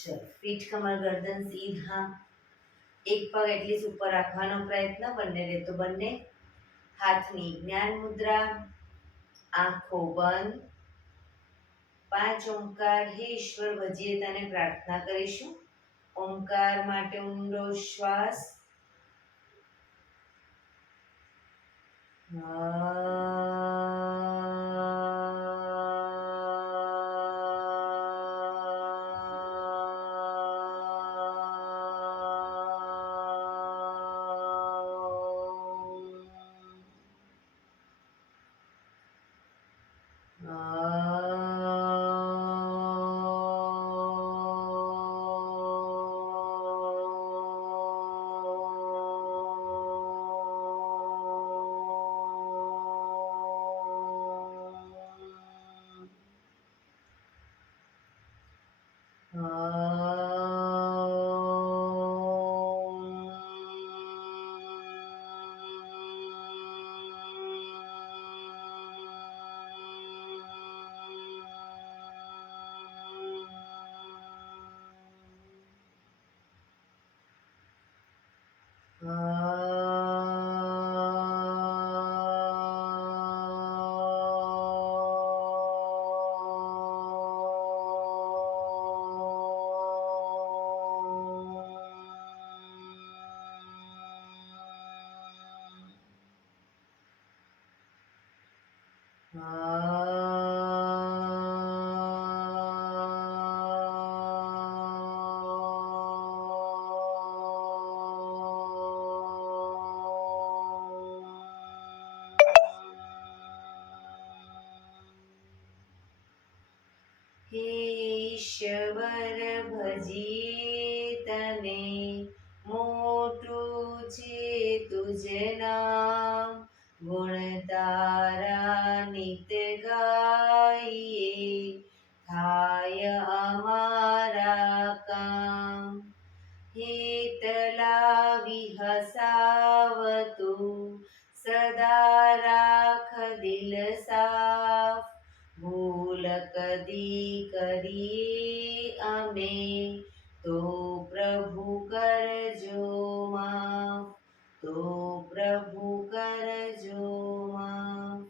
ચલો, પીઠ કમર ગરદન સીધા, એક પગ એટલી ઉપર રાખવાનો પ્રયત્ન, બંને રે તો બંને. હાથની જ્ઞાન મુદ્રા, આંખો બંધ. 5 ઓમકાર હે ઈશ્વર ભજીએ તને પ્રાર્થના કરીશું. ઓમકાર માટે ઊંડો શ્વાસ. હે ઈશ્વર ભજીએ તને, મોટું છે તુજ નામ. ગુણ તારા નિત ગાઈએ, થાય અમારા કામ. હેત લાવી હસાવતું, સદા રાખ દિલ સાફ. ભૂલ કદી કરીએ અમે, તો પ્રભુ કરજો માફ. તો પ્રભુ કરજો માફ.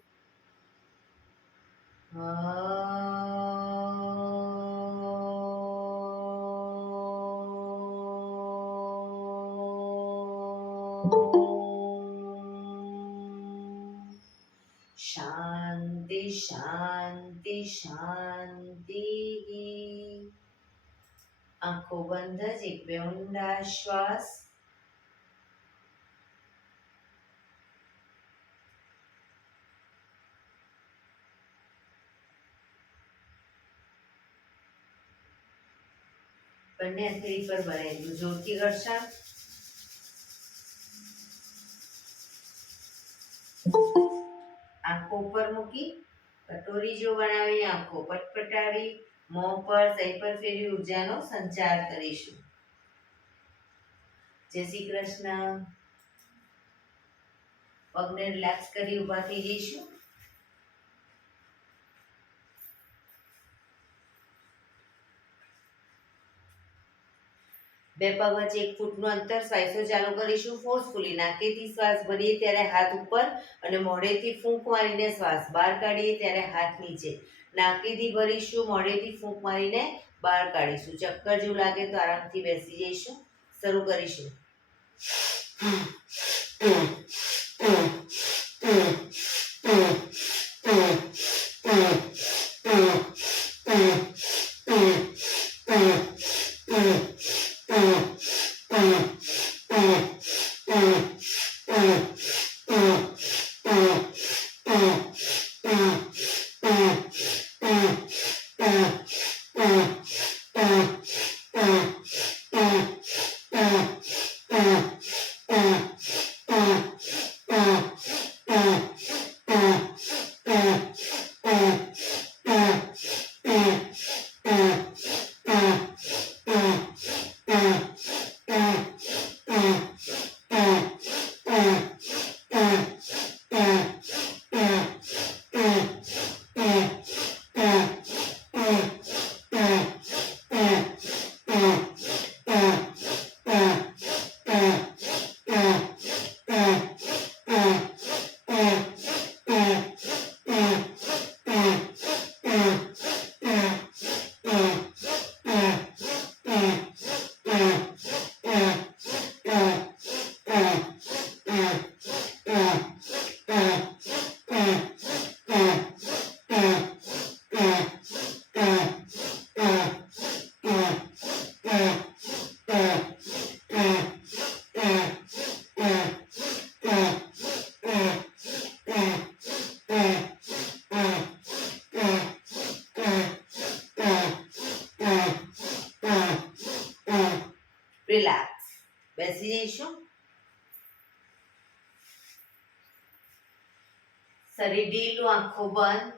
શાંતિ શાંતિ શાંતિ. આંખો બંધ જ એક બે ઊંડા શ્વાસ. બંને હથેળી પર ભરેલું જોરથી ઘર્ષણ. આંખો ઉપર મૂકી કટોરી જો બનાવી આંખો પટપટાવી, મોં પર સહી પર ફેરવી ઉર્જાનો સંચાર કરીશું. જય શ્રી કૃષ્ણ. પગને રિલેક્સ કરી ઊભા થઈ જઈશું. બે પગ વચ્ચે 1 ફૂટનું અંતર. શ્વાસો ચાલુ કરીશું ફોર્સફુલી. નાકેથી શ્વાસ ભરીએ ત્યારે હાથ ઉપર અને મોઢેથી ફૂંક મારીને શ્વાસ બહાર કાઢીએ ત્યારે હાથ નીચે. નાકેથી ભરીશું, મોઢેથી ફૂંક મારીને બહાર કાઢીશું. ચક્કર જેવું લાગે તો આરામથી બેસી જઈશું. શરૂ કરીશું. બેસી જઈશું. શરીર ઢીલું, આંખો બંધ.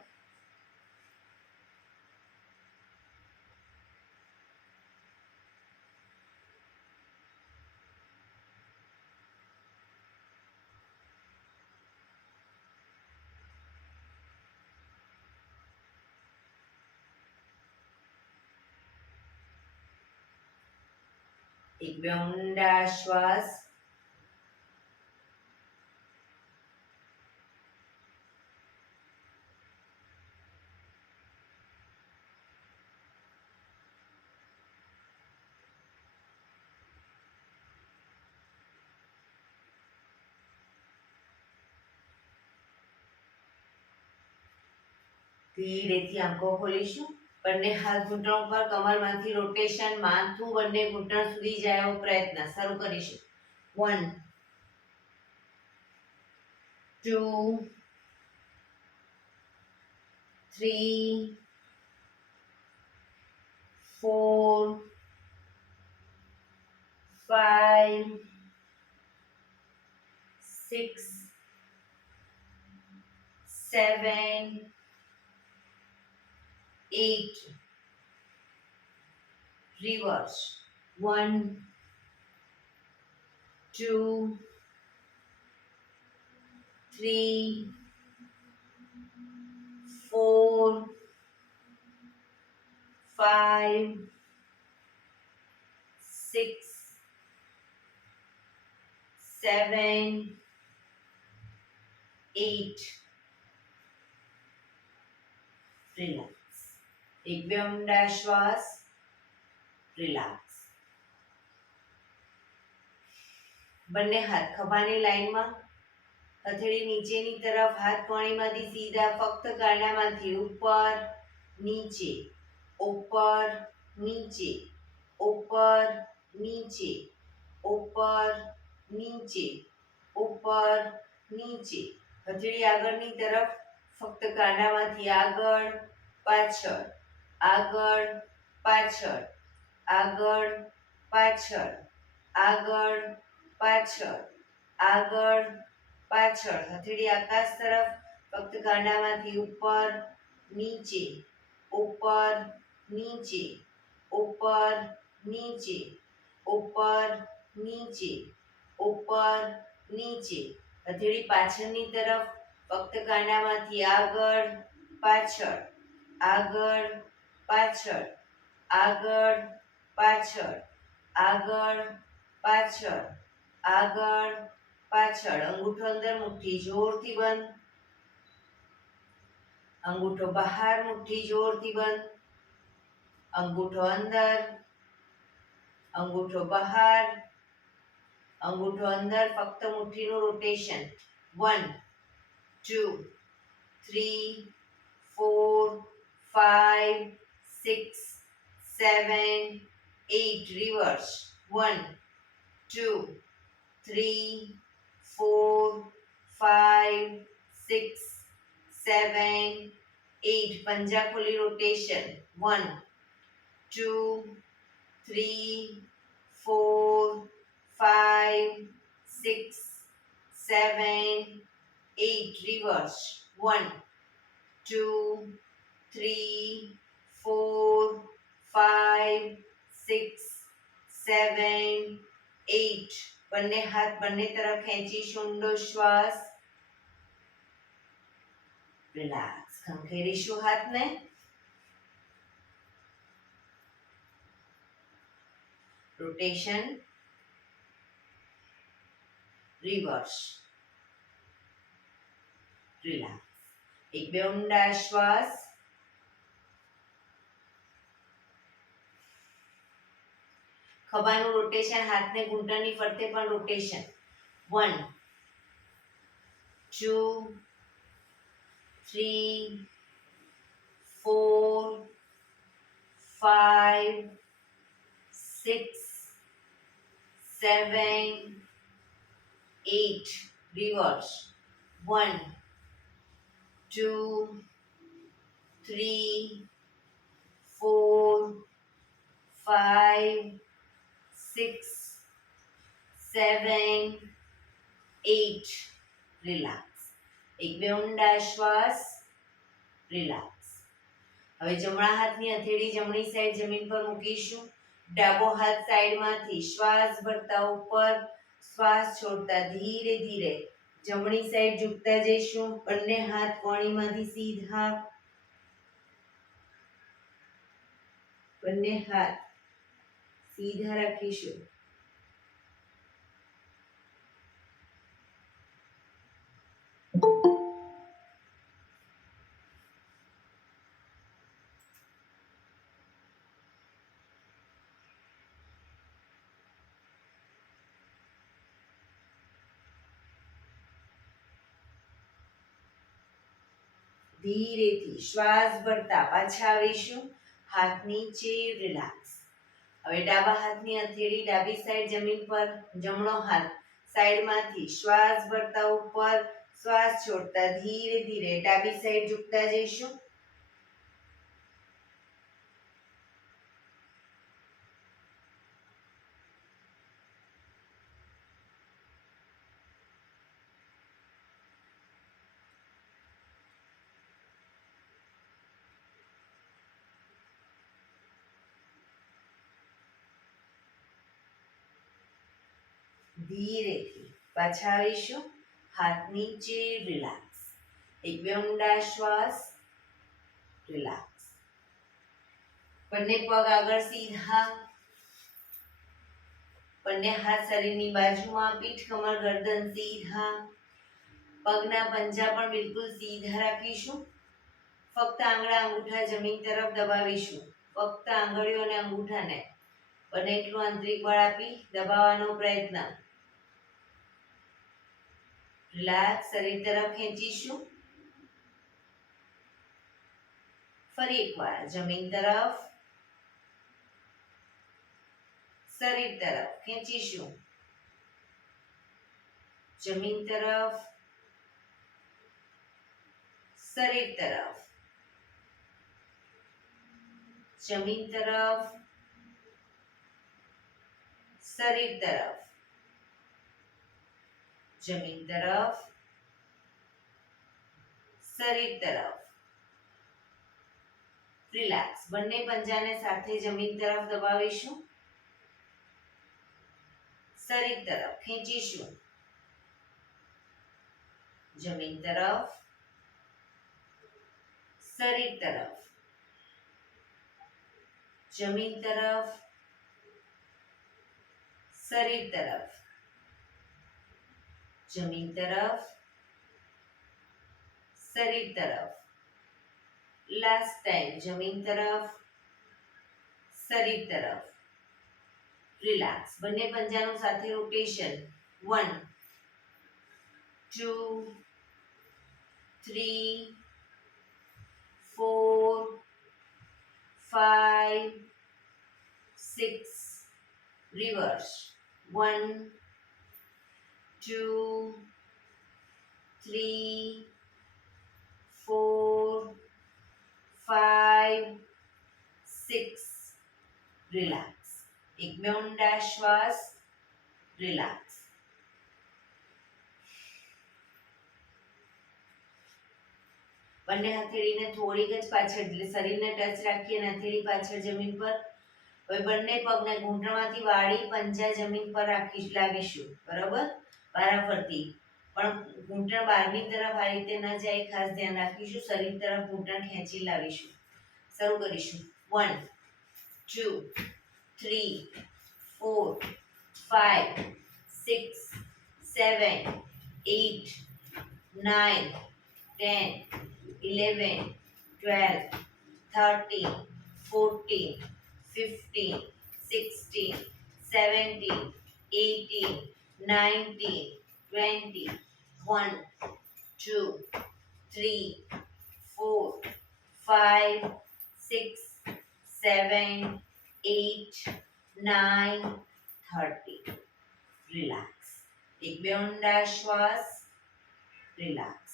એક બે ઊંડા શ્વાસ. ધીરેથી આંખો ખોલીશું. બંને હાથ ઘૂંટણ પર, કમરમાંથી રોટેશન, માથું બંને ઘૂંટણ સુધી જાય એવો પ્રયત્ન. શરૂ કરીશું. 1 2 3 4 5 6 7 8. Reverse. 1 2 3 4 5 6 7 8. Relax. એક બે ઊંડા શ્વાસ. રિલેક્સ. બંને હાથ ખભાની લાઈનમાં, હથેળી નીચેની તરફ, હાથ કોણીમાંથી સીધા, ફક્ત કાંડામાંથી ઉપર નીચે, ઉપર નીચે, ઉપર નીચે, ઉપર નીચે, ઉપર નીચે. હથેળી આગળની તરફ, ફક્ત કાંડામાંથી આગળ પાછળ, આગળ પાછળ, આગળ પાછળ, આગળ પાછળ, આગળ પાછળ. હથેળી આકાશ તરફ, ફક્ત કાંડામાંથી ઉપર નીચે, ઉપર નીચે, ઉપર નીચે, ઉપર નીચે, ઉપર નીચે. હથેળી પાછળની તરફ, ફક્ત કાંડામાંથી આગળ પાછળ, આગળ પાછળ, આગળ પાછળ, આગળ પાછળ, આગળ પાછળ. અંગૂઠો અંદર, મુઠ્ઠી જોરથી બંધ. અંગૂઠો બહાર, મુઠ્ઠી જોરથી બંધ. અંગૂઠો અંદર, અંગૂઠો બહાર, અંગૂઠો અંદર. ફક્ત મુઠ્ઠીનું રોટેશન. 1 2 3 4 5 6 7 8. Reverse. 1 2 3 4 5 6 7 8. પંજા ખોલી રોટેશન. 1 2 3 4 5 6 7 8. Reverse. 1 2 3 4 5 6 7 8. બંને હાથ બંને તરફ ખેંચીશું. ઊંડો શ્વાસ. રિલેક્સ. ખંખેરીશું હાથને. રોટેશન. રિવર્સ. રિલેક્સ. એક બે ઊંડા શ્વાસ. ખભાનું રોટેશન, હાથને ઘૂંટણની ફરતે પણ રોટેશન. 1 2 3 4 5 6 7 8. Reverse. 1 2 3 4 5 6 7, 8, રિલેક્સ. એક બે ઊંડા શ્વાસ, રિલેક્સ. હવે જમણા હાથની હથેળી જમણી સાઈડ જમીન પર મૂકીશું. ડાબો હાથ સાઈડમાંથી શ્વાસ ભરતા ઉપર, શ્વાસ છોડતા ધીરે ધીરે જમણી સાઈડ ઝૂકતા જઈશું. બંને હાથ કોણીમાંથી સીધા, બંને હાથ સીધા રાખીશું. ધીરેથી શ્વાસ ભરતા પાછા આવીશું. હાથ નીચે, રિલેક્સ. હવે ડાબા હાથની હથેળી ડાબી સાઈડ જમીન પર, જમણો હાથ સાઈડમાંથી શ્વાસ ભરતા ઉપર, શ્વાસ છોડતા ધીરે ધીરે ડાબી સાઈડ ઝૂકતા જઈશું. ધીરેથી પાછા આવીશું. હાથ નીચે, રિલેક્સ. એક બે ઊંડા શ્વાસ, રિલેક્સ. બંને પગ આગળ સીધા, બંને હાથ શરીરની બાજુમાં, પીઠ કમર ગરદન સીધા. પગના પંજા પણ બિલકુલ સીધા રાખીશું. ફક્ત આંગળા અંગૂઠા જમીન તરફ દબાવીશું. ફક્ત આંગળીઓ અને અંગૂઠાને બને એટલું આંતરિક બળ આપી દબાવવાનો પ્રયત્ન. રિલેક્સ. શરીર તરફ ખેંચીશું. ફરી એકવાર જમીન તરફ, શરીર તરફ ખેંચીશું. જમીન તરફ, શરીર તરફ, જમીન તરફ, શરીર તરફ, જમીન તરફ, શરીર તરફ. રિલેક્સ. બંને પંજાને સાથે જમીન તરફ દબાવીશું. શરીર તરફ ખેંચીશું. જમીન તરફ, શરીર તરફ, જમીન તરફ, શરીર તરફ, જમીન તરફ, શરીર તરફ. લાસ્ટ ટાઈમ જમીન તરફ, શરીર તરફ. રિલેક્સ. બંને પંજાનું સાથે રોટેશન. 1, 2, 3, 4, 5, 6. રિવર્સ. 1, 2, 3, 4, 5, 6. રિલેક્સ. એક બે ઊંડા શ્વાસ, રિલેક્સ. બંને હથેળીને થોડીક જ પાછળ, એટલે શરીરને ટચ રાખી અને હથેળી પાછળ જમીન પર. હવે બંને પગને ઘૂંટણમાંથી વાળી પંજા જમીન પર લાવીશું. બરાબર? વારાફરતી. પણ ઘૂંટણ બહારની તરફ આ રીતે ન જાય, ખાસ ધ્યાન રાખીશું. શરીર તરફ ઘૂંટણ ખેંચી લાવીશું. શરૂ કરીશું. 1, 2, 3, 4, 5, 6, 7, 8, 9, 10, 11, 12, 13, 14, 15, 16, 17, 18, 19, 20, 1, 2, 3, 4, 5, 6, 7, 8, 9, 30. રિલેક્સ. એક બે ઊંડા શ્વાસ, રિલેક્સ.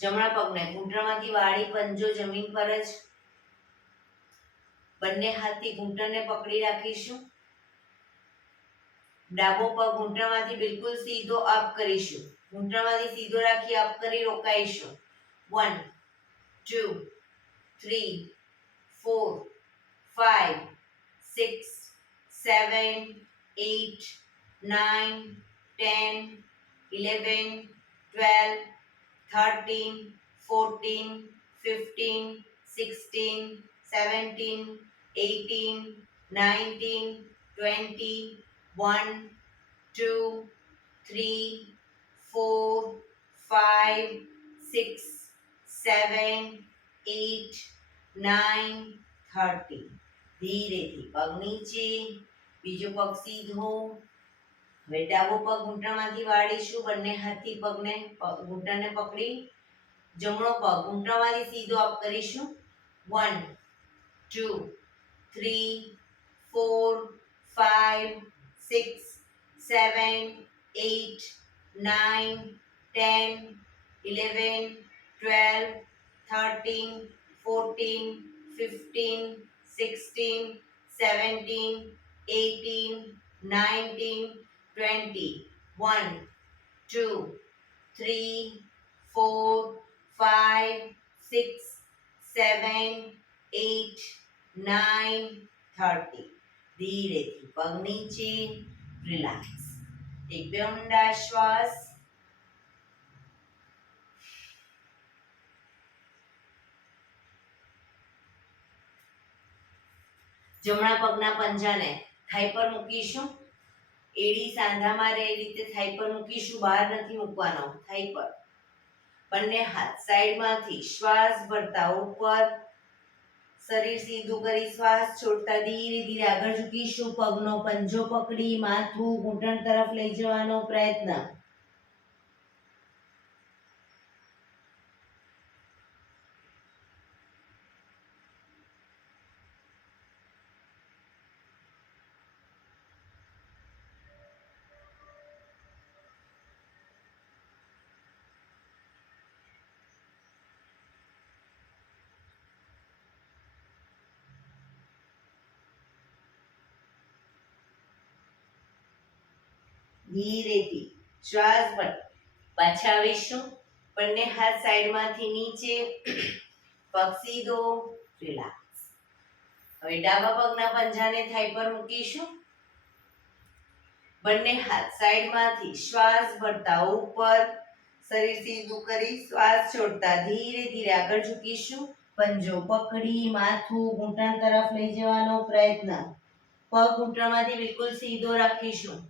જમણા પગને ઘૂંટણમાંથી વાળી પંજો જમીન પર જ. બંને હાથથી ઘૂંટણને પકડી રાખીશું. ડાબો પગ ઘૂંટણમાંથી બિલકુલ સીધો અપ કરીશું. ઘૂંટણમાંથી સીધો રાખી અપ કરી રોકાઈશું. 1 2 3 4 5 6 7 8 9 10 11 12 13 14 15 16 17 18 19 20 1 2 3 4 5 6 7 8 9 30. ધીરેથી પગ નીચે, બીજો પગ સીધો. હવે ડાબો પગ ઘૂંટણમાંથી વાળીશું. બંને હાથથી પગને ઘૂંટણને પકડી. જમણો પગ ઘૂંટણમાંથી સીધો અપ કરીશું. 1 2 3 4 5 6 7 8 9 10 11 12 13 14 15 16 17 18 19 20 1 2 3 4 5 6 7 8 9 30. ધીરેથી પગ નીચે, રિલેક્સ. એક બે ઊંડા શ્વાસ. જમણા પગના પંજાને થાઈ પર મૂકીશું. એડી સાંધામાં રહે એ રીતે થાઈ પર મૂકીશું. બહાર નથી મૂકવાનો, થાઈ પર. બંને હાથ સાઈડમાંથી શ્વાસ ભરતા ઉપર. શરીર સીધું કરી શ્વાસ છોડતા ધીરે ધીરે આગળ ઝૂકીશું. પગનો પંજો પકડી માથું ઘૂંટણ તરફ લઈ જવાનો પ્રયત્ન. ધીરેથી શ્વાસ પર પાછા આવીશું. બંને હાથ સાઈડમાંથી નીચે, પગ સીધો, રિલેક્સ. હવે ડાબા પગના પંજાને થાઈ પર મૂકીશું. બંને હાથ સાઈડમાંથી શ્વાસ ભરતા ઉપર. શરીર સીધું કરી શ્વાસ છોડતા ધીરે ધીરે આગળ ઝૂકીશું. પંજો પકડી માથું ઘૂંટણ તરફ લઈ જવાનો પ્રયત્ન. પગ ઘૂંટણમાંથી બિલકુલ સીધો રાખીશું.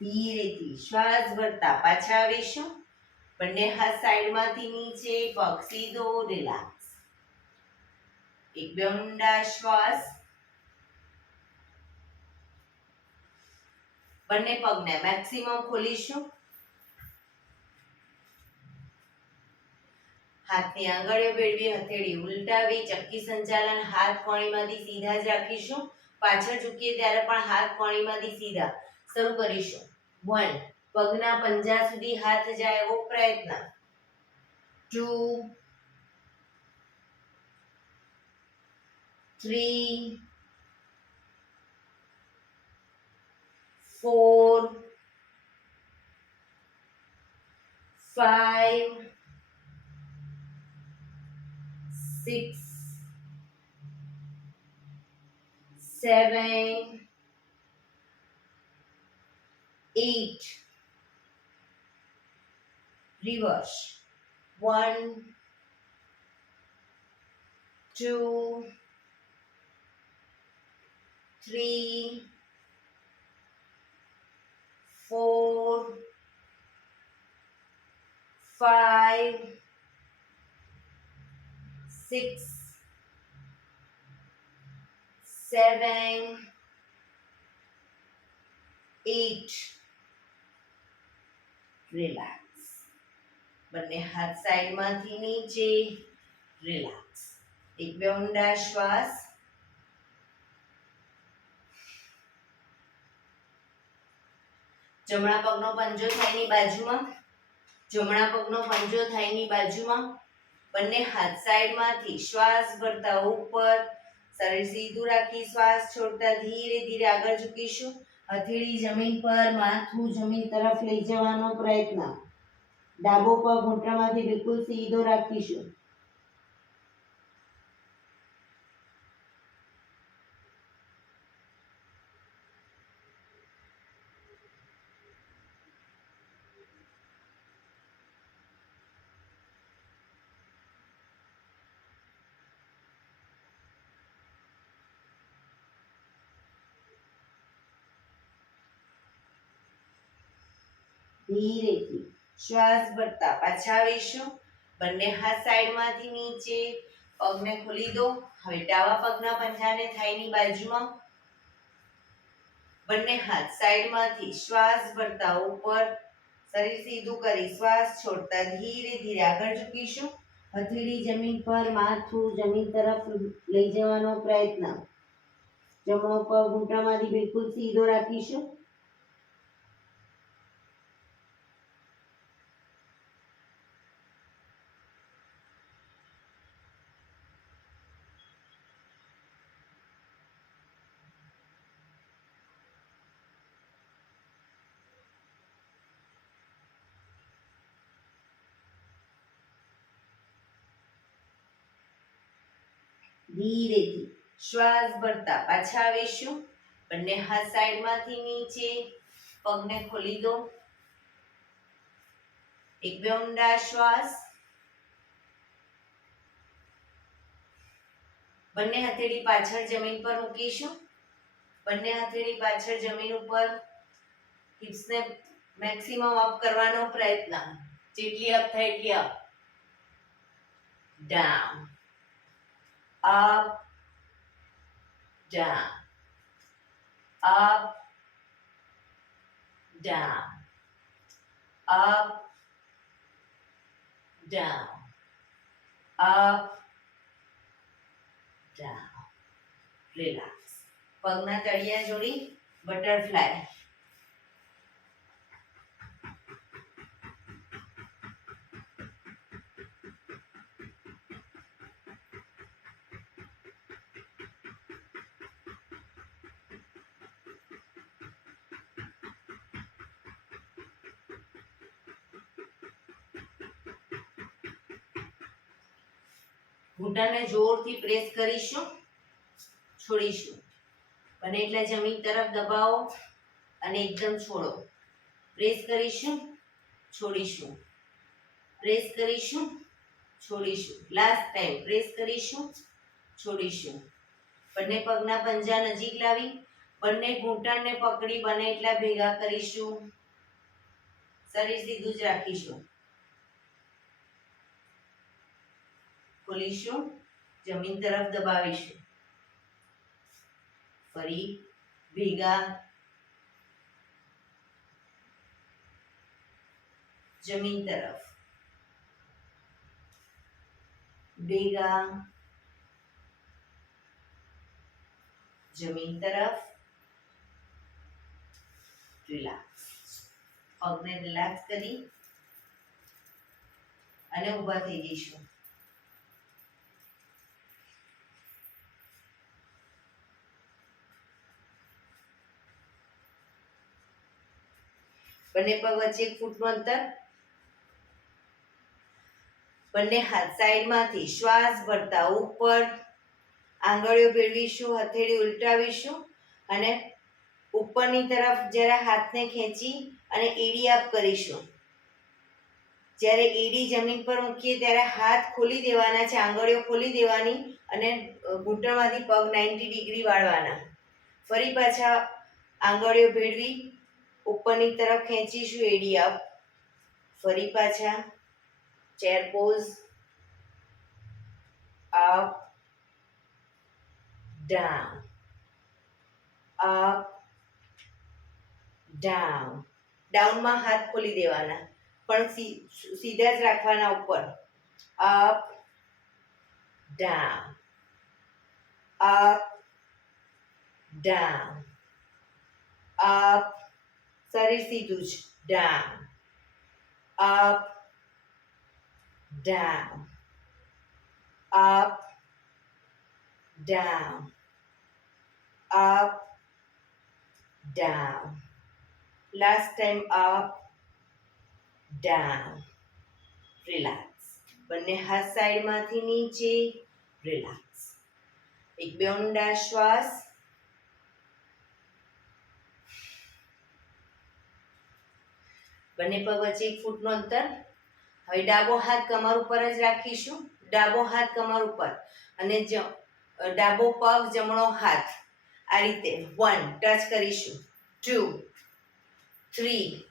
ધીરેથી શ્વાસ ભરતા પાછા આવીશું. બંને હાથ સાઈડમાંથી નીચે, પગ સીધો, રિલેક્સ. એક બે ઊંડા શ્વાસ. બંને પગને મેક્સિમમ ખોલીશું. હાથની આંગળીઓ ભેળવી, હથેળી ઉલટાવી, ચક્કી સંચાલન. હાથ કોણીમાંથી સીધા જ રાખીશું. પાછળ ઝૂકીએ ત્યારે પણ હાથ કોણીમાંથી સીધા. શરૂ કરીશું. 1 પગના પંજા સુધી હાથ જાય એવો પ્રયત્ન. 2 3 4 5 6 7 8 reverse 1 2 3 4 5 6 7 8 રિલેક્સ. બંને હાથ સાઈડમાંથી નીચે રિલેક્સ. એક બે ઊંડા શ્વાસ. જમણા પગનો પંજો થાયની બાજુમાં. જમણા પગનો પંજો થાયની બાજુમાં. બંને હાથ સાઈડમાંથી શ્વાસ ભરતા ઉપર. શરીર સીધું રાખી શ્વાસ છોડતા ધીરે ધીરે આગળ ઝૂકીશું. હથેળી જમીન પર, માથું જમીન તરફ લઈ જવાનો પ્રયત્ન. ડાબો પગ ઘૂંટણમાંથી બિલકુલ સીધો રાખીશું. ધીરેથી શ્વાસ ભરતા પાછા આવીશું. બંને હાથ સાઈડમાંથી નીચે. પગને ખોલી દો. હવે ડાબા પગના પંજાને થાઈની બાજુમાં. બંને હાથ સાઈડમાંથી શ્વાસ ભરતા ઉપર. શરીર સીધું કરી શ્વાસ છોડતા ધીરે ધીરે આગળ ઝૂકીશું. હથેળી જમીન પર, માથું જમીન તરફ લઈ જવાનો પ્રયત્ન. જમણો પગ ઘૂંટણમાંથી બિલકુલ સીધો રાખીશું. ધીરેથી શ્વાસ ભરતા પાછા આવીશું. બંને હાથ સાઈડમાંથી નીચે. પગને ખોલી દો. એક બે ઊંડા શ્વાસ. બંને હથેળી પાછળ જમીન પર મૂકીશું. બંને હથેળી પાછળ જમીન ઉપર. હિપ્સને મેક્સિમમ અપ કરવાનો પ્રયત્ન. જેટલી અપ થાય એટલી up. Down. Up, down, up, down, up, down, up, down. Relax. પગના તળિયા જોડી બટરફ્લાય. ઘૂંટણને જોરથી પ્રેસ કરીશું. છોડીશું. બને એટલા જમીન તરફ દબાવો અને એકદમ છોડો. પ્રેસ કરીશું. છોડીશું. પ્રેસ કરીશું. છોડીશું. લાસ્ટ ટાઈમ પ્રેસ કરીશું. છોડીશું. બંને પગના પંજા નજીક લાવી બંને ઘૂંટણને પકડી બને એટલા ભેગા કરીશું. શરીર સીધું જ રાખીશું. ખોલીશું. જમીન તરફ દબાવીશું. ફરી ભેગા. જમીન તરફ ભેગા. જમીન તરફ. રિલેક્સ. પગને રિલેક્સ કરી અને ઊભા થઈ જઈશું. બંને પગ વચ્ચે 1 ફૂટનું અંતર. બંને હાથ સાઈડમાંથી શ્વાસ ભરતા ઉપર. આંગળીઓ ભેળવીશું. હથેળી ઉલટાવીશું અને ઉપરની તરફ જરા હાથને ખેંચી અને એડી અપ કરીશું. જ્યારે એડી જમીન પર મૂકીએ ત્યારે હાથ ખોલી દેવાના છે. આંગળીઓ ખોલી દેવાની અને ઘૂંટણમાંથી પગ 90 ડિગ્રી વાળવાના. ફરી પાછા આંગળીઓ ભેળવી ઉપરની તરફ ખેંચીશું. એડી અપ. ફરી પાછા chair pose. Up, down, up down. ડાઉનમાં હાથ ખોલી દેવાના, પણ સીધા જ રાખવાના ઉપર. Up down, up down, up, શરીર સીધું જ, down, up down, up down, up down. Last time up down. Relax. બંને હાથ સાઈડમાંથી નીચે. રિલેક્સ. એક બે ઊંડા શ્વાસ. બંને પગ વચ્ચે 1 ફૂટનું અંતર. હવે ડાબો હાથ કમર ઉપર જ રાખીશું. ડાબો હાથ કમર ઉપર અને ડાબો પગ જમણો હાથ આ રીતે 1 ટચ કરીશું. 2 3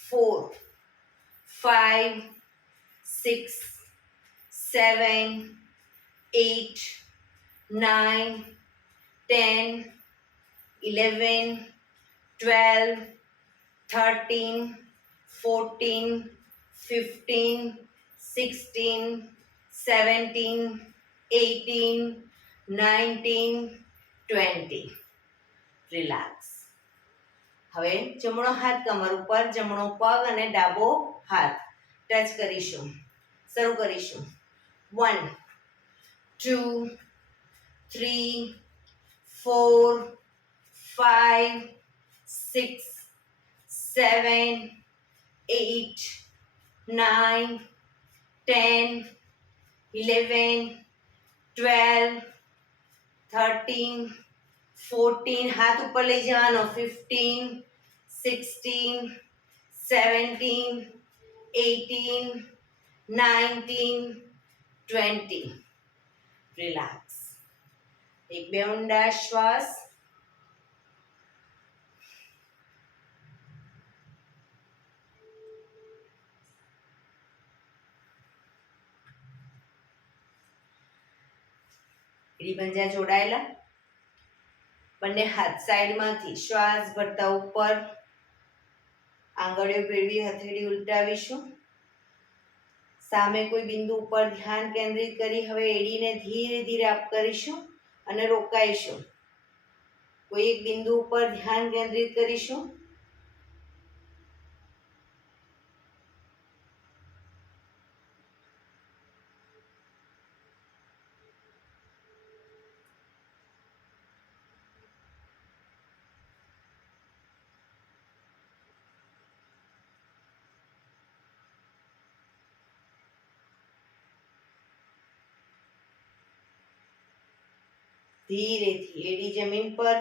4 5 6 7 8 9 10 11 12 13 14 15 16 17 18 19 20. રિલેક્સ. હવે જમણો હાથ કમર ઉપર, જમણો પગ અને ડાબો હાથ ટચ કરીશું. શરૂ કરીશું. 1 2 3 4 5 6 7 8 9 10 11 12 13 14, હાથ ઉપર લઈ જવાનો. 15 16 17 18 19 20. રિલેક્સ. એક બે ઊંડા શ્વાસ. એડીપંજા જોડાયેલા. બંને હાથ સાઈડમાંથી શ્વાસ ભરતા ઉપર. આંગળીઓ ભેળવી હથેળી ઉલટાવીશું. સામે કોઈ બિંદુ ઉપર ધ્યાન કેન્દ્રિત કરી હવે એડીને ધીરે ધીરે અપ કરીશું અને રોકાઈશું. કોઈ એક બિંદુ ઉપર ધ્યાન કેન્દ્રિત કરીશું. ધીરેથી એડી જમીન પર.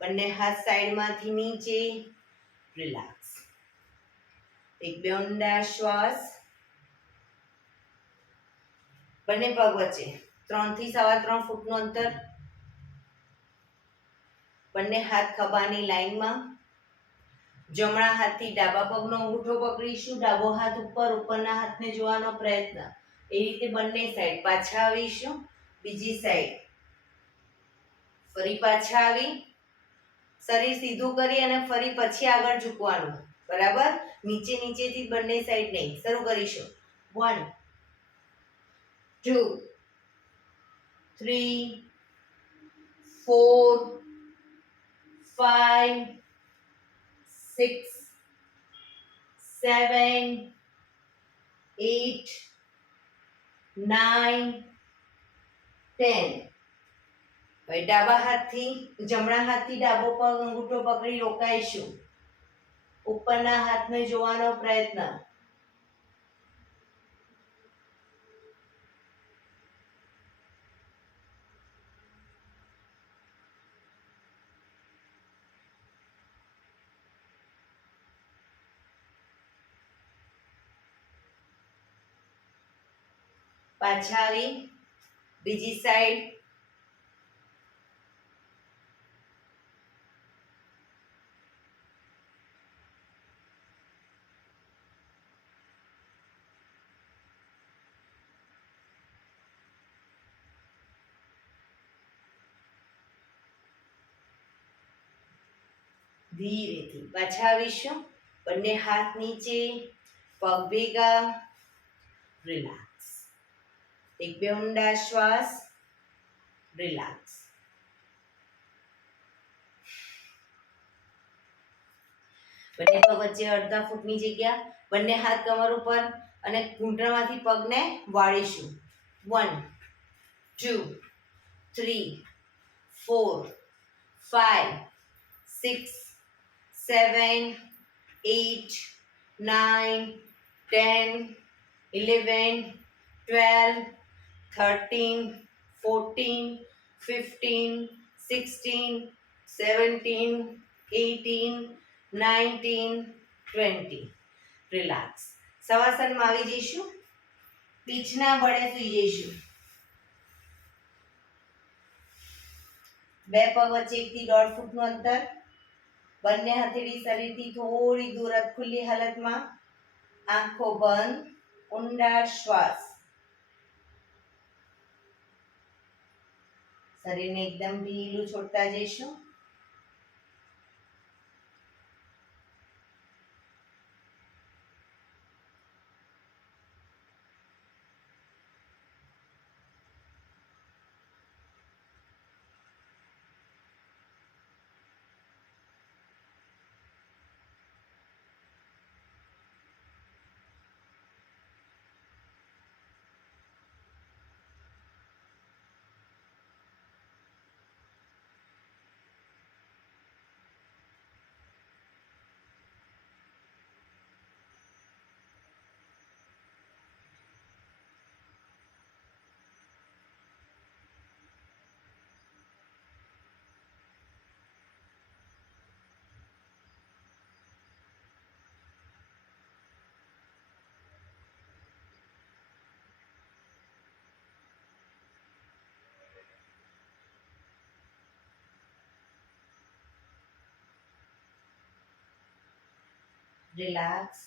બંને હાથ સાઈડમાંથી નીચે. રિલેક્સ. એક બે ઊંડા શ્વાસ. બંને પગ વચ્ચે 3 થી 3.25 ફૂટનું અંતર. બંને હાથ ખભાની લાઈનમાં. જમણા હાથથી ડાબા પગનો અંગૂઠો પકડીશું. ડાબો હાથ ઉપર, ઉપરના હાથને જોવાનો પ્રયત્ન. એ રીતે બંને સાઈડ પાછા આવીશું. બીજી સાઈડ. ફરી પાછા આવી શરીર સીધું કરી અને ફરી પછી આગળ ઝૂકવાનું. બરાબર? નીચે નીચેથી બંને સાઈડ નહીં. શરૂ કરીશું. 1 2 3 4 5 6 7 8 9 10. હવે ડાબા હાથથી જમણા હાથથી ડાબો પગ અંગૂઠો પકડી રોકાઈશું. ઉપરના હાથને જોવાનો પ્રયત્ન. પાછા આવી બીજી સાઈડ. ધીરેથી પાછા આવીશું. બંને હાથ નીચે, પગ ભેગા, રિલેક્સ. એક બે ઊંડા શ્વાસ, રિલેક્સ. બંને પગ વચ્ચે અડધા ફૂટની જગ્યા, બંને હાથ કમર ઉપર અને ઘૂંટણમાંથી પગને વાળીશું. 1 2 3 4 5 6 7 8 9 10 11 12 13 14 15 16 17 18 19 20. રિલેક્સ. શવાસનમાં આવી જઈશું. પીઠના બળે સૂઈ જઈશું. બે પગ વચ્ચે 1 થી 1.5 ફૂટનું અંતર. બંને હથેળી શરીરથી થોડી દૂર, ખુલ્લી હાલતમાં. આંખો બંધ, ઊંડા શ્વાસ. શરીરને એકદમ ઢીલું છોડતા જઈશું. Relax,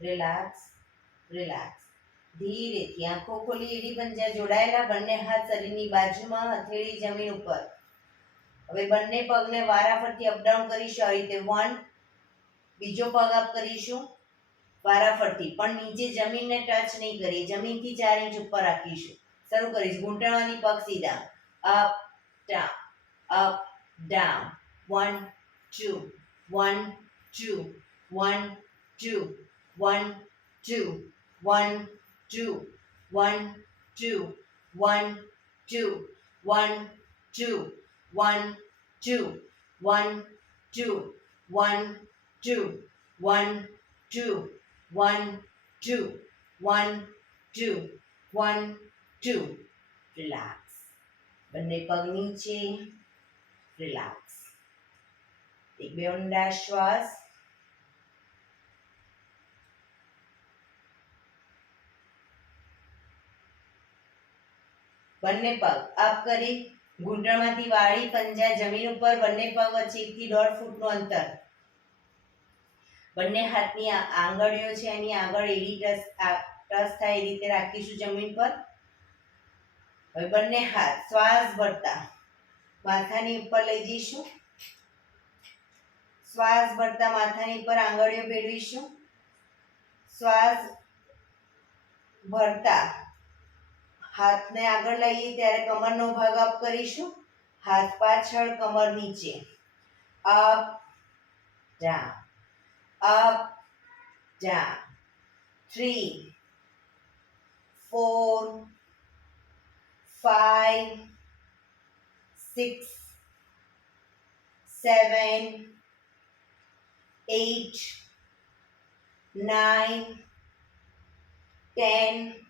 relax, relax. ધીરેથી આંખો ખોલી, એડી પંજા જોડાયેલા, બંને હાથ શરીરની બાજુમાં, હથેળી જમીન ઉપર. હવે બંને પગને વારાફરતી અપડાઉન કરીશું. આ રીતે 1, બીજો પગ અપ કરીશું વારાફરતી, પણ નીચે જમીનને ટચ નહીં કરીએ. જમીનથી 4 ઇંચ ઉપર રાખીશું. શરૂ કરીશ. ઘૂંટણમાંથી પગ સીધા, up down, up down. 1 2 1 2 1 2 1 2 1 2 1 2 1 2 1 2 1 2 1 2 1 2 1 2 1 2 1 2 1 2. Relax. બંને પગ નીચે, રિલેક્સ. એક બે ઊંડા શ્વાસ. બંને પગ અપ કરી, ઘૂંટણમાંથી વાળી, પંજા જમીન ઉપર, બંને પગ વચ્ચે 1 થી 1.5 ફૂટનું અંતર. બંને હાથની આંગળીઓ છે એની આગળ એડી ટચ થાય એ રીતે રાખીશું જમીન પર. હવે બંને હાથ શ્વાસ ભરતા માથાની ઉપર લઈ જઈશું. શ્વાસ ભરતા માથાની ઉપર આંગળીઓ ફેરવીશું. શ્વાસ ભરતા હાથને આગળ લઈએ ત્યારે કમરનો ભાગ અપ કરીશું. હાથ પાછળ, કમર નીચે. Up down, up down. 3 4 5 6 7 8 9 10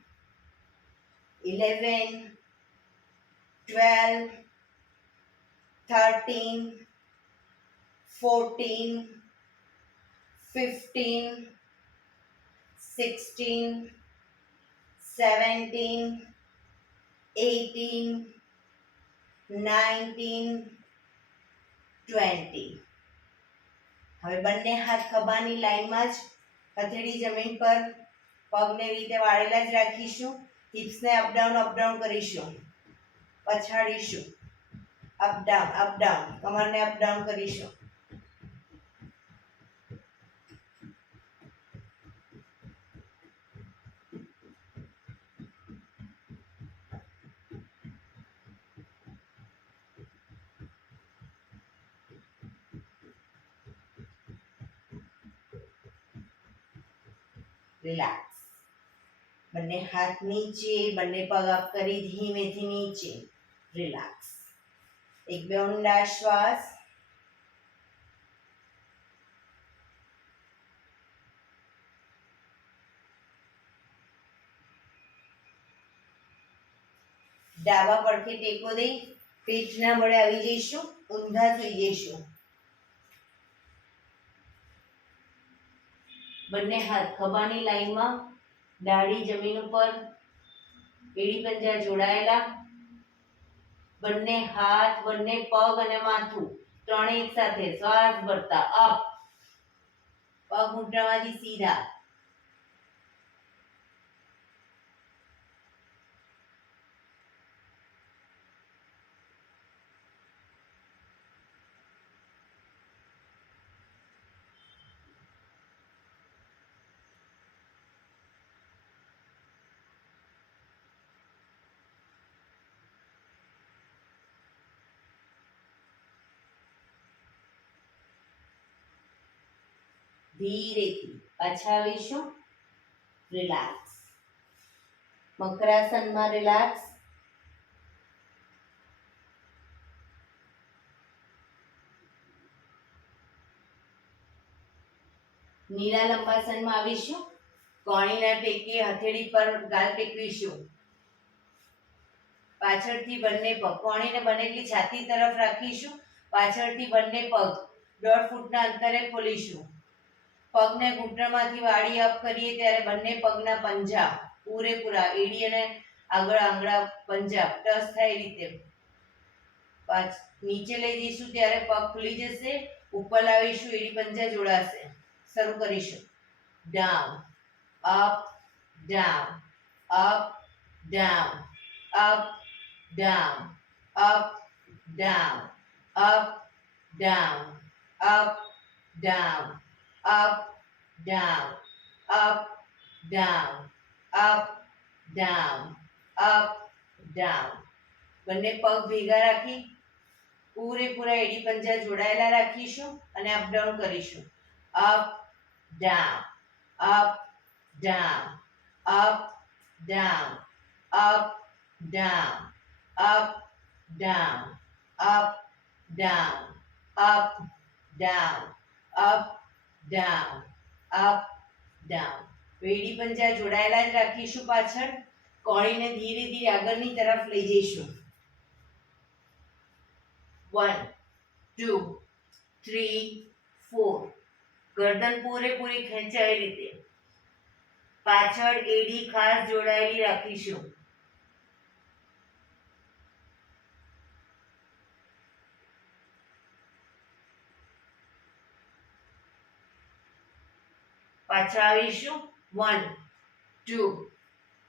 11 12 13 14 15 16 17 18 19 20. હવે બંને હાથ ખભાની લાઈનમાં જ, હથેળી જમીન પર, પગને રીતે વાળેલા જ રાખીશું. હિપ્સને અપડાઉન કરીશું, પછાડીશું. અપડાઉન, કમરને અપડાઉન કરીશું. રિલેક્સ. બંને હાથ નીચે, બંને પગ અપ કરી ધીમેથી નીચે. રિલેક્સ. એક બે ઊંડા શ્વાસ. ડાબા પડખે ટેકો દઈ પેટના વડે આવી જઈશું, ઊંધા થઈ જઈશું. બંને હાથ ખભાની લાઈનમાં, દાઢી જમીન ઉપર, એડી પંજા જોડાયેલા. બંને હાથ, બંને પગ અને માથું ત્રણેય એક સાથે શ્વાસ ભરતા અપ. પગ ઘૂંટણમાંથી સીધા. ધીરેથી પાછા આવીશું. રિલેક્સ. મકરાસનમાં રિલેક્સ. નીલા લંબાસનમાં આવીશું. કોણીના ટેકે હથેળી પર ગાલ ટેકવીશું. પાછળથી બંને પગ કોણીને બને એટલી છાતી તરફ રાખીશું. પાછળથી બંને પગ 1.5 ફૂટના અંતરે ખોલીશું. પગને ઘૂંટણમાંથી વાળી અપ કરીએ ત્યારે બંને પગના પંજા પૂરેપૂરા એડી અને આગળ આંગળા પંજા ટચ થાય એ રીતે નીચે લઈ જઈશું ત્યારે પગ ખુલી જશે. ઉપર લાવીશું, એડી પંજા જોડાશે. શરૂ કરીશું. Down, up, down, up, down, up, down, up, down, up, down, up, down, up, down, up, down, up, down, up, down. બંને પગ ભેગા રાખી પૂરેપૂરા એડી પંજા જોડાયેલા રાખીશું અને અપ ડાઉન કરીશું. Up, down, up, down, up, down, up, down, up, down, up, down, up, down, up, down, up, down. એડી પંજા જોડાયેલા જ રાખીશું. પાછળ કોણીને ધીરે ધીરે આગળની તરફ લઈ જઈશું. 1 2 3 4. ગરદન પૂરેપૂરી ખેંચાય રીતે. પાછળ એડી ખાસ જોડાયેલી રાખીશું. પાછા આવીશું. 1 2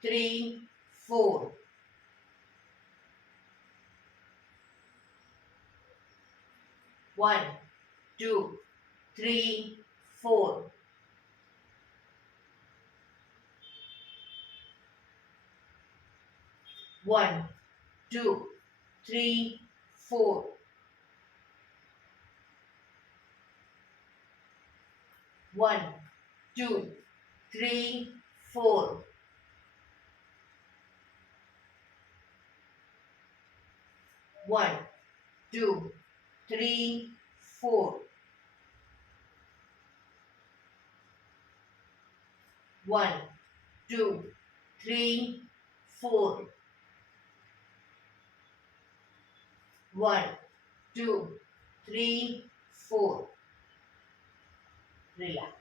3 4. 1 2 3 4. 1 2 3 4. 1 2 3 4. 1 2 3 4. 1 2 3 4. 1 2 3 4. રિલેક્સ.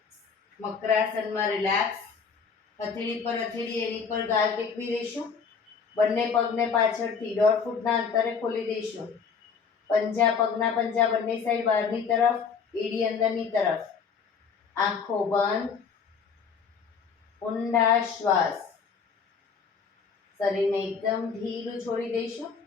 મકરાસનમાં રિલેક્સ. હથેળી પર હથેળી એની પર ગાલ ટેકવી દઈશું. બંને પગને પાછળથી 1.5 ફૂટના અંતરે ખોલી દઈશું. પંજા, પગના પંજા બંને સાઈડ બહારની તરફ, એડી અંદરની તરફ. આંખો બંધ. ઊંડા શ્વાસ. શરીરને એકદમ ઢીલું છોડી દઈશું.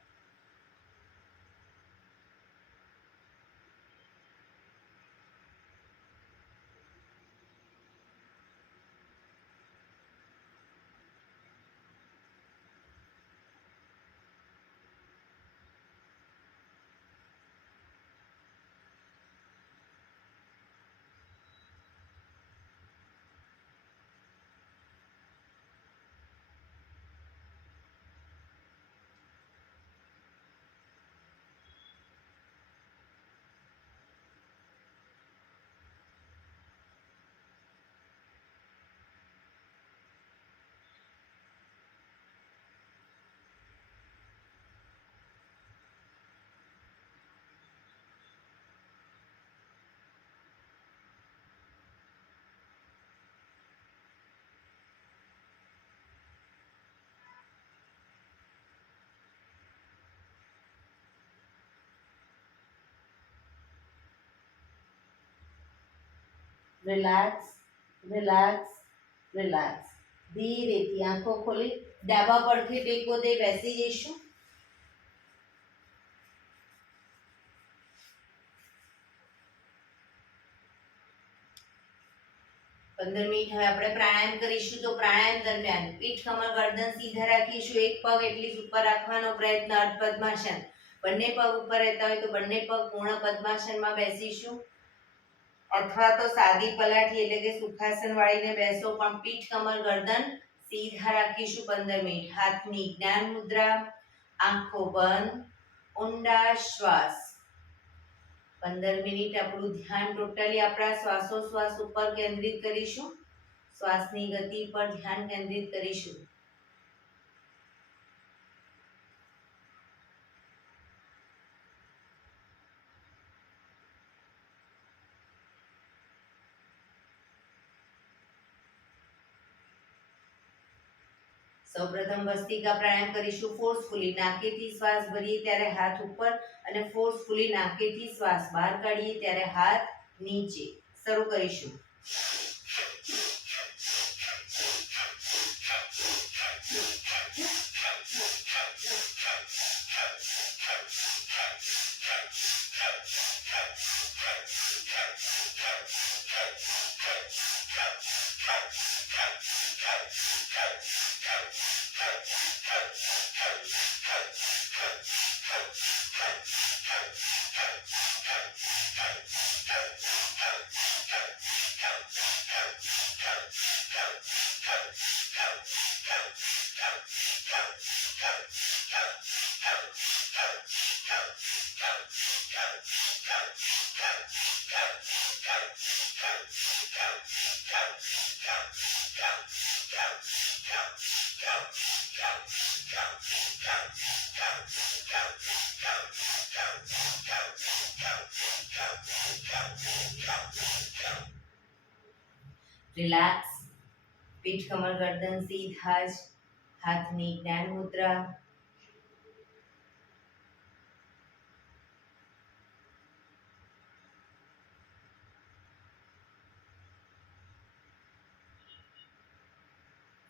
Relax, relax, relax. ધીરેથી આંખો ખોલી ડાબા પડખે ટેકો દે બેસી જઈશું. 15 મિનિટ હવે આપણે પ્રાણાયામ કરીશું. તો પ્રાણાયામ દરમિયાન પીઠ, કમર, ગરદન સીધા રાખીશું. એક પગ એટલી જ ઉપર રાખવાનો પ્રયત્ન. અર્ધ પદ્માસન. બંને પગ ઉપર રહેતા હોય તો બંને પગ પૂર્ણ પદ્માસનમાં બેસીશું, અથવા તો સાદી પલાઠી એટલે કે સુખાસન વાળીને બેસો, પણ પીઠ, કમર, ગરદન સીધા રાખીશું 15 મિનિટ. હાથની જ્ઞાન મુદ્રા, આંખો બંધ, ઊંડા શ્વાસ. 15 મિનિટ આપણું ધ્યાન ટોટલી આપણા શ્વાસોશ્વાસ ઉપર કેન્દ્રિત કરીશું. શ્વાસની ગતિ પર ધ્યાન કેન્દ્રિત કરીશું. સૌપ્રથમ ભસ્ત્રિકા પ્રાણાયામ કરીશું. ફોર્સફુલી નાકેથી શ્વાસ ભરીએ ત્યારે હાથ ઉપર અને ફોર્સફુલી નાકેથી શ્વાસ બહાર કાઢીએ ત્યારે હાથ નીચે. શરૂ કરીશું. રિલેક્સ. પીઠ, કમર, ગરદન સીધા જ. હાથની જ્ઞાન મુદ્રા.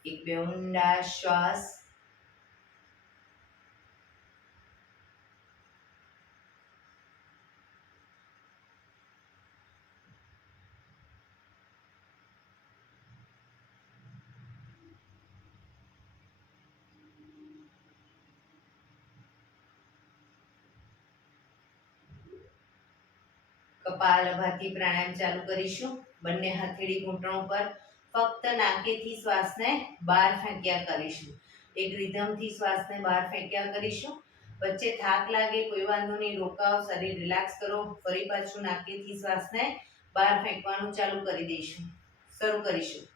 એક બે ઊંડા શ્વાસ. કપાલભાતિ પ્રાણાયામ ચાલુ કરીશું. બંને હથેળી ઘૂંટણો પર. ફક્ત નાકેથી શ્વાસને બહાર ફેંક્યા કરીશું. એક રિધમથી શ્વાસને બહાર ફેંક્યા કરીશું. વચ્ચે થાક લાગે કોઈ વાંધો નહીં, રોકાઓ, શરીર રિલેક્સ કરો. ફરી પાછું નાકેથી શ્વાસને બહાર ફેંકવાનું ચાલુ કરી દઈશું. શરૂ કરીશું.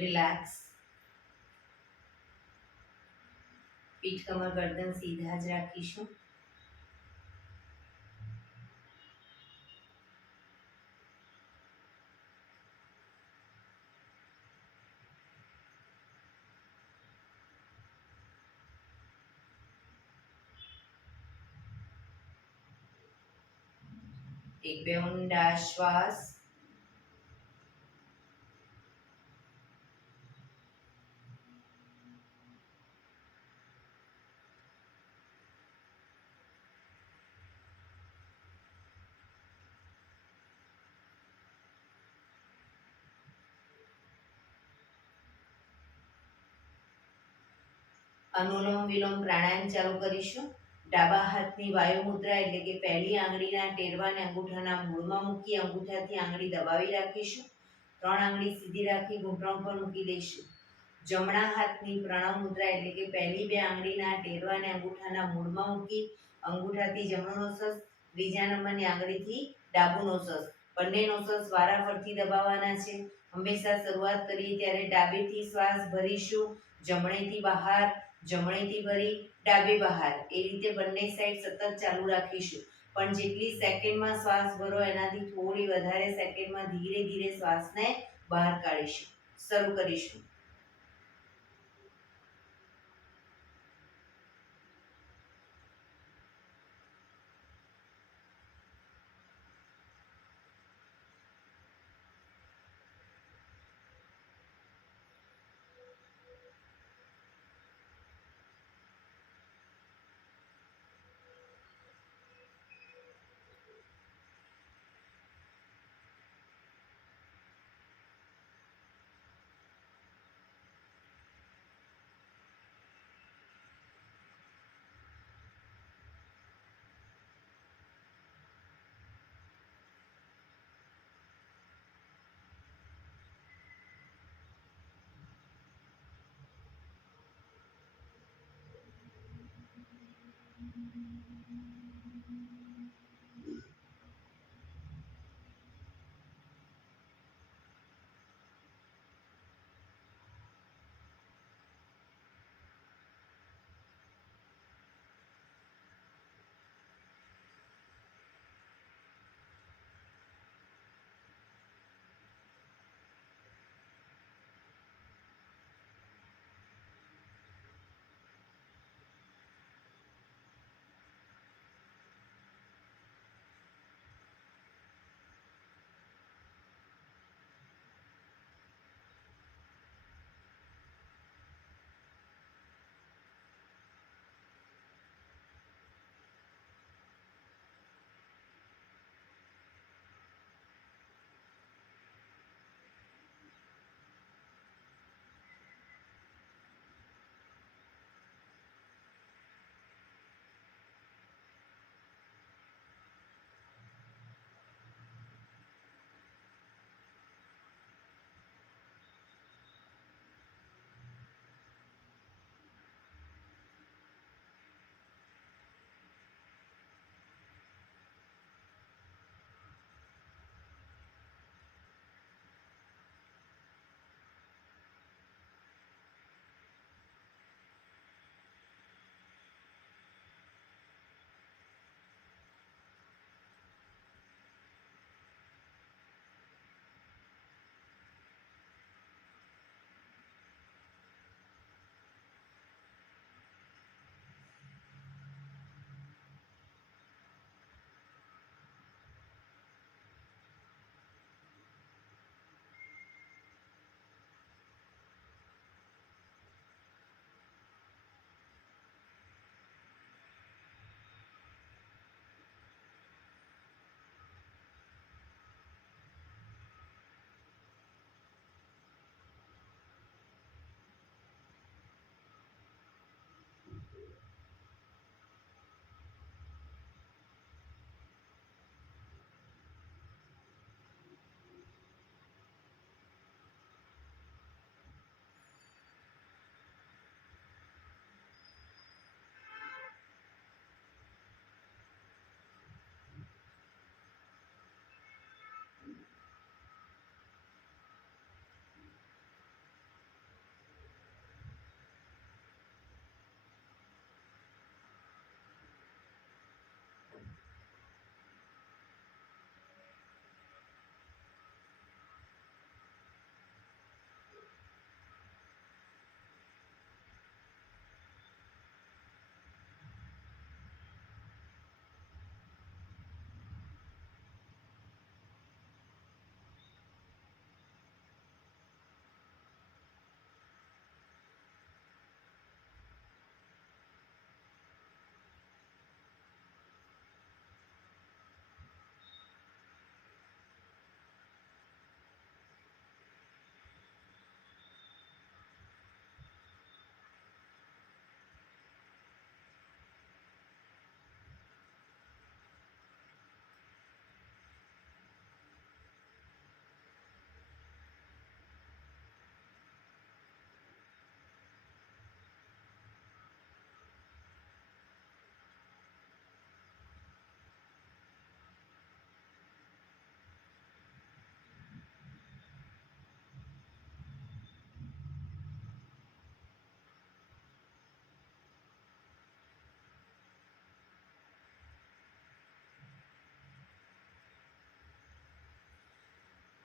રિલેક્સ. પીઠ કમર ગરદન સીધા જ રાખીશું. એક બે ઊંડા શ્વાસ. અનુલોમ વિલોમ પ્રાણાયામ ચાલુ કરીશું. ડાબા હાથની વાયુ મુદ્રા એટલે કે પહેલી આંગળીના ટેરવાને અંગૂઠાના મૂળમાં મૂકી અંગૂઠાથી આંગળી દબાવી રાખીશું. 3 આંગળી સીધી રાખી ઘૂંટણ પર મૂકી દઈશું. જમણા હાથની પ્રણવ મુદ્રા એટલે કે પહેલી 2 આંગળીના ટેરવાને અંગૂઠાના મૂળમાં મૂકી અંગૂઠાથી જમણો નોસસ, ત્રીજા નંબરની આંગળીથી ડાબુ નોસસ, બંને નોસસ વારાફરતી દબાવવાના છે. હંમેશા શરૂઆત કરીએ ત્યારે ડાબેથી શ્વાસ ભરીશું, જમણેથી બહાર, જમણેથી ભરી ડાબે બહાર, એ રીતે બંને સાઈડ સતત ચાલુ રાખીશું. પણ જેટલી સેકન્ડમાં શ્વાસ ભરો એનાથી થોડી વધારે સેકન્ડમાં ધીરે ધીરે શ્વાસને બહાર કાઢીશું. શરૂ કરીશું.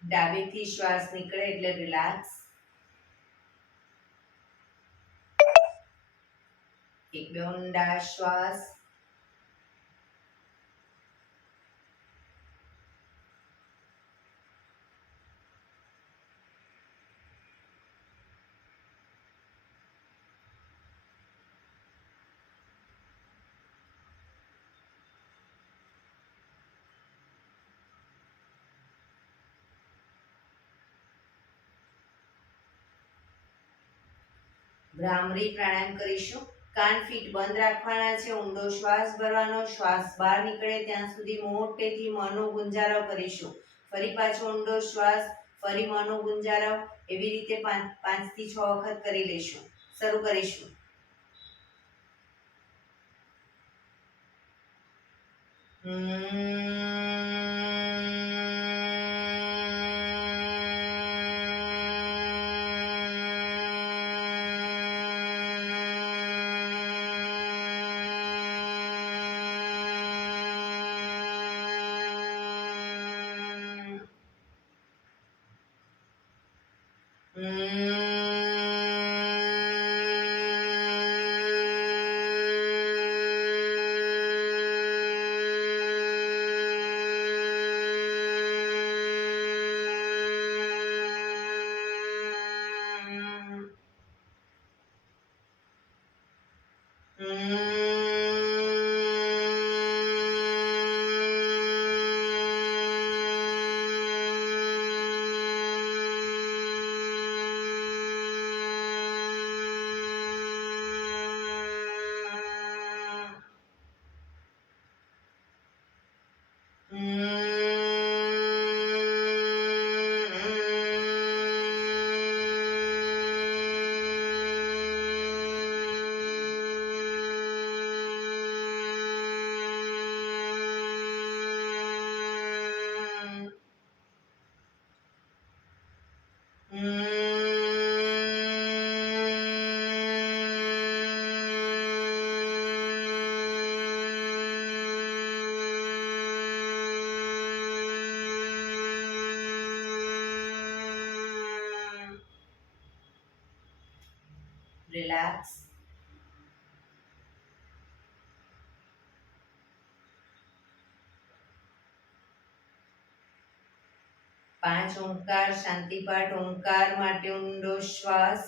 ડાબેથી શ્વાસ નીકળે એટલે રિલેક્સ. એક બે ઊંડા શ્વાસ. ભ્રામરી પ્રાણાયામ કરીશું. કાન ફીટ બંધ રાખવાના છે. ઊંડો શ્વાસ ભરવાનો. શ્વાસ બહાર નીકળે ત્યાં સુધી મોટેથી મોંનો ગુંજારો કરીશું. ફરી પાછો ઊંડો શ્વાસ. ફરી મોંનો ગુંજારો. એવી રીતે 5 થી 6 વખત કરી લઈશું. શરૂ કરીશું. Relax. પાંચ ઓંકાર શાંતિપાઠ. ઓંકાર માટે ઊંડો શ્વાસ.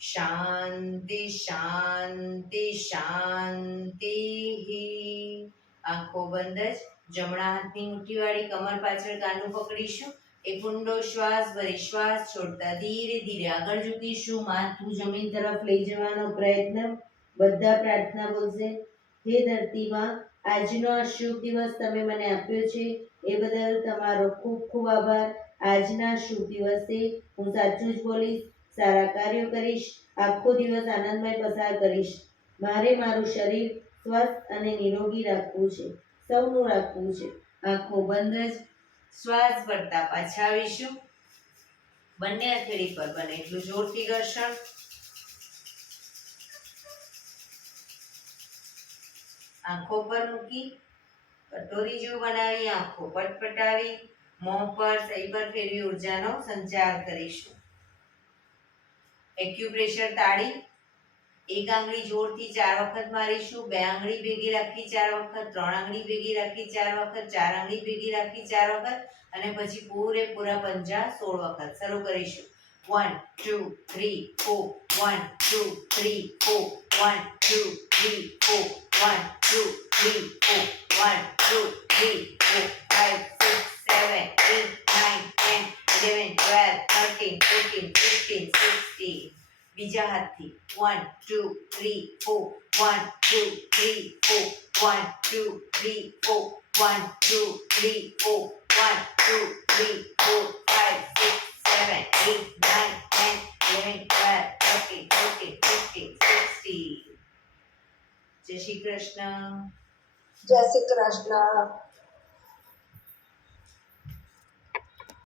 શાંતિ શાંતિ શાંતિ. આંખો બંધ જ. જમણા હાથની મુઠ્ઠીવાળી કમર પાછળ કાનું પકડીશું. એક ઊંડો શ્વાસ ભરી શ્વાસ છોડતા ધીરે ધીરે આગળ ઝૂકીશું. માથું જમીન તરફ લઈ જવાનો પ્રયત્ન. બધા પ્રાર્થના બોલશે. હે ધરતીમાં, આજનો આ શુભ દિવસ તમે મને આપ્યો છે એ બદલ તમારો ખૂબ ખૂબ આભાર. આજના શુભ દિવસે હું સાચું જ બોલીશ, સારા કાર્યો કરીશ, આખો દિવસ આનંદમય પસાર કરીશ. મારે મારું શરીર સ્વસ્થ અને નિરોગી રાખવું છે, સૌનું રાખવું છે. આંખો બંધ જ શ્વાસ ભરતા પાછા આવીશું. બંને હથેળી પર બને એટલું જોરથી ઘર્ષણ. આંખો પર મૂકી કટોરી જેવું બનાવી આંખો પટપટાવી મોં પર સહી પર ફેરવી ઉર્જાનો સંચાર કરીશું. એક્યુપ્રેશર તાળી. એક આંગળી જોરથી 4 વખત મારીશું, 2 આંગળી ભેગી રાખી 4 વખત, 3 આંગળી ભેગી રાખી 4 વખત, 4 આંગળી ભેગી રાખી 4 વખત અને પછી પૂરેપૂરા પંજા 16 વખત. શરૂ કરીશું. 1 2 3 4 1 2 3 4 1 2 3 4 1 2 3 4 1 2 3 4 5 6 7 8 9 10 11 12 13 14 15 16. બીજા હાથથી 1 2 3 4 1 2 3 4 1 2 3 4 1 2 3 4 1 2 3 4 5 6 7 8 9 10 11 12 13 14 15 16. જય શ્રી કૃષ્ણ. જય શ્રી કૃષ્ણ.